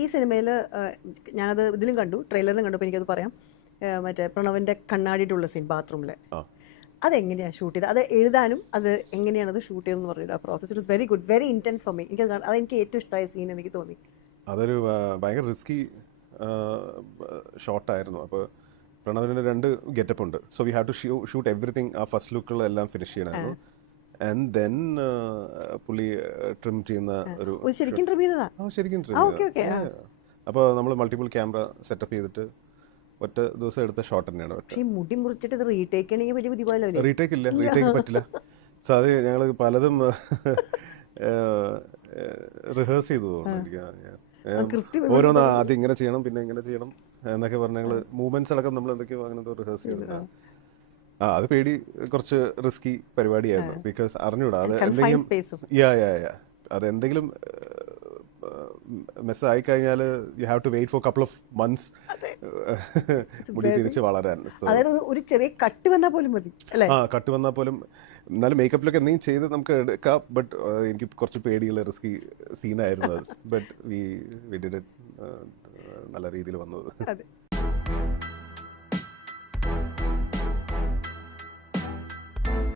ഈ സിനിമയിൽ ഞാനത് ഇതിലും കണ്ടു, ട്രെയിലറിലും കണ്ടു. അപ്പോൾ എനിക്കത് പറയാം. മറ്റേ പ്രണവിൻ്റെ കണ്ണാടിയിട്ടുള്ള സീൻ ബാത്റൂമിൽ, അതെങ്ങനെയാണ് ഷൂട്ട് ചെയ്തത്? അത് എഴുതാനും അത് എങ്ങനെയാണ് അത് ഷൂട്ട് ചെയ്തതെന്ന് പറഞ്ഞിട്ട് ആ process it was very good, very intense for me. അതെനിക്ക് ഏറ്റവും ഇഷ്ടമായ സീൻ എനിക്ക് തോന്നി. അതൊരു ഭയങ്കര റിസ്കി ഷോട്ടായിരുന്നു. അപ്പോൾ പ്രണവിന് 2 ഗെറ്റപ്പ് ഉണ്ട്. So we have to shoot everything. ആ ഫസ്റ്റ് ലുക്കുകളെല്ലാം ഫിനിഷ് ചെയ്യണമായിരുന്നു. ആൻഡ് ദെൻ പുള്ളി ട്രിം ചെയ്യുന്ന ഒരു ശരിക്കും ട്രിം ചെയ്തതാ? ശരിക്കും ട്രിം ചെയ്തത്. അപ്പോൾ നമ്മൾ മൾട്ടിപ്പിൾ ക്യാമറ സെറ്റപ്പ് ചെയ്തിട്ട് ഒറ്റ ദിവസം എടുത്ത ഷോട്ട് തന്നെയാണ്. മുടി മുറിച്ചിട്ട് ഇത് റീടേക്ക് ചെയ്യണമെങ്കിൽ വലിയ ബുദ്ധിമുട്ടല്ലേ? റീടേക്ക് ഇല്ല, റീടേക്ക് പറ്റില്ല. സോ അത് ഞങ്ങൾ പലതും റിഹേഴ്സ് ചെയ്തു ഓരോന്ന്. ആദ്യം ഇങ്ങനെ ചെയ്യണം, പിന്നെ ഇങ്ങനെ ചെയ്യണം എന്നൊക്കെ പറഞ്ഞ് ഞങ്ങൾ മൂവ്മെന്റ്സ് അടക്കം നമ്മൾ എന്തൊക്കെയോ അങ്ങനത്തെ റിഹേഴ്സ് ചെയ്തു. അത് പേടി കുറച്ച് റിസ്കി പരിപാടിയായിരുന്നു. ബിക്കോസ് അറിഞ്ഞൂടാ അത് എന്തെങ്കിലും അതെന്തെങ്കിലും മെസ്സ് ആയിക്കഴിഞ്ഞാൽ you have to wait for couple of months മുടി തിരിച്ച് വളരാൻ. ഒരു ചെറിയ കട്ട് വന്നാൽ പോലും മതി അല്ലേ? കട്ട് വന്നാൽ പോലും. എന്നാലും മേക്കപ്പിലൊക്കെ എന്തെങ്കിലും ചെയ്ത് നമുക്ക് എടുക്കാം. ബട്ട് എനിക്ക് കുറച്ച് പേടിയുള്ള റിസ്കി സീനായിരുന്നു അത്. ബട്ട് വി ഡിഡ് ഇറ്റ് നല്ല രീതിയിൽ വന്നത്.